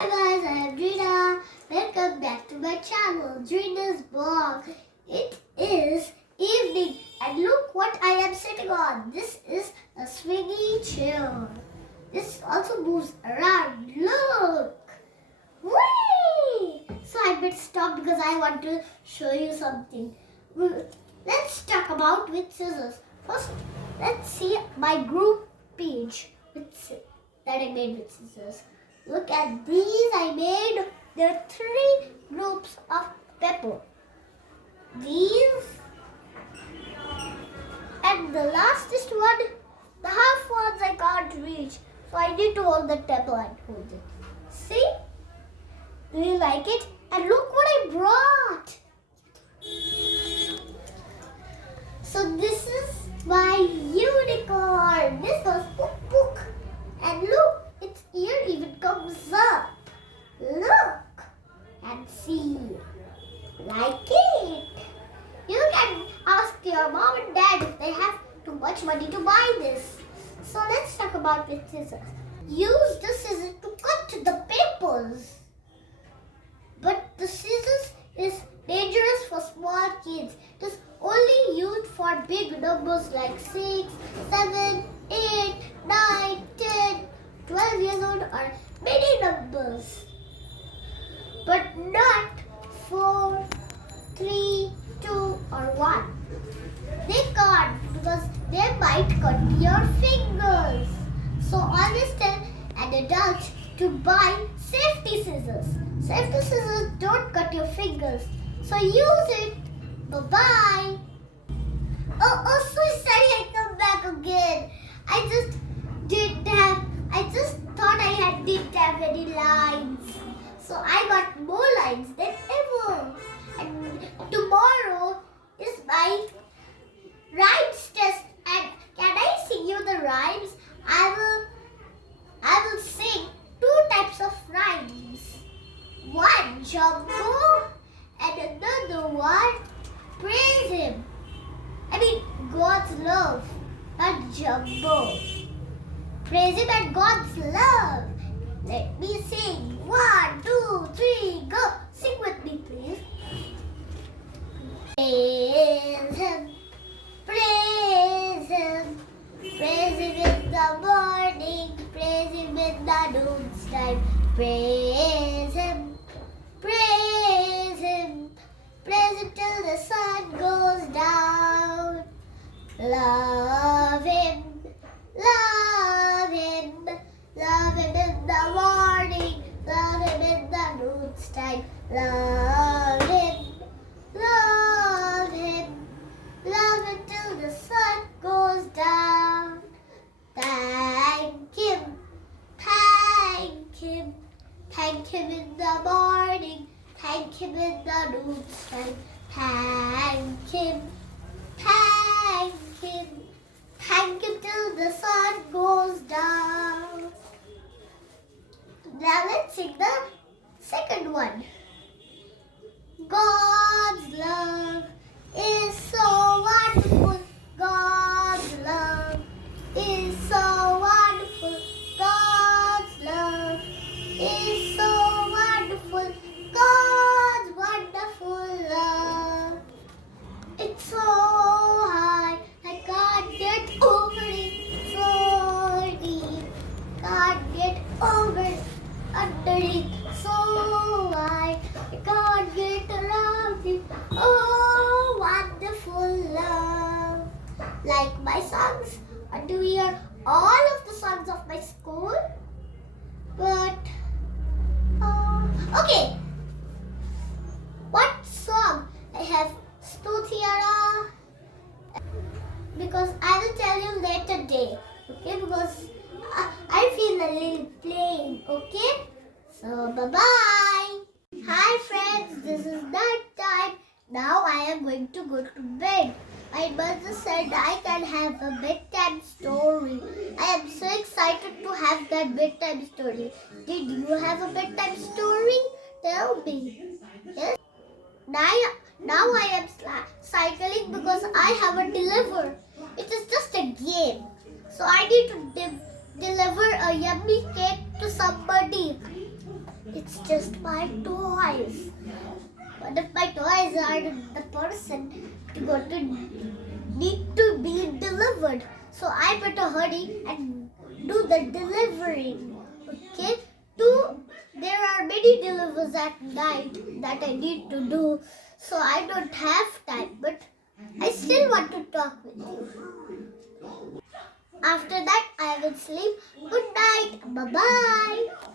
Hi guys, I am Drina. Welcome back to my channel, Drina's Blog. It is evening and look what I am sitting on. This is a swingy chair. This also moves around. Look! Whee! So I better stop because I want to show you something. Let's talk about with scissors. First, let's see my group page that I made with scissors. Look at these. I made the 3 groups of pepper. These. And the lastest one, the half ones I can't reach. So I need to hold the pepper and hold it. See? Do you like it? And look what I brought. So this is my unicorn. This was Pook. And look. Its ear even comes up. Look and see. Like it. You can ask your mom and dad if they have too much money to buy this. So let's talk about with scissors. Use the scissors to cut the papers. But the scissors is dangerous for small kids. It is only used for big numbers like 6, 7, 8, 9, 10. 12 years old or many numbers, but not 4, 3, 2 or 1. They can't because they might cut your fingers. So always tell an adult to buy safety scissors. Safety scissors don't cut your fingers. So use it. Bye-bye. Oh, so sorry I come back again. I just thought I didn't have any lines. So I got more lines than ever. And tomorrow is my rhymes test. And can I sing you the rhymes? I will sing 2 types of rhymes. One, Jumbo, and another one, Praise Him. I mean, God's love, not Jumbo. Praise Him and God's love. Let me sing. 1, 2, 3, go. Sing with me, please. Praise Him. Praise Him. Praise Him in the morning. Praise Him in the noontime. Praise Him. Praise Him. Praise Him till the sun goes down. Love Him. Love Him. Love Him in the morning. Love Him in the noontime. Love Him. Love Him. Love Him till the sun goes down. Thank Him. Thank Him. Thank Him in the morning. Thank Him in the noontime. Thank Him. Thank Him. Thank Him till the sun goes down. Now let's sing the second one. God's love is so wonderful. God's love is so wonderful. God's love is so wonderful. God's wonderful love. It's so high, I can't get over it. So deep, can't get over it. Underneath, so wide, I can't get around it. Oh, wonderful love. Like my songs, I do hear all of the songs of my school. But, okay. What song? I have Stuthiara. Because I will tell you later day. Okay, because I feel a little plain. Okay? So, bye-bye. Hi friends, this is night time. Now I am going to go to bed. My mother said I can have a bedtime story. I am so excited to have that bedtime story. Did you have a bedtime story? Tell me. Yes? Now I am cycling because I have a deliver. It is just a game. So I need to deliver a yummy cake to somebody. It's just my toys. But if my toys are the person going to need to be delivered, so I better hurry and do the delivering. Okay? There are many deliveries at night that I need to do, so I don't have time. But I still want to talk with you. After that, I will sleep. Good night. Bye bye.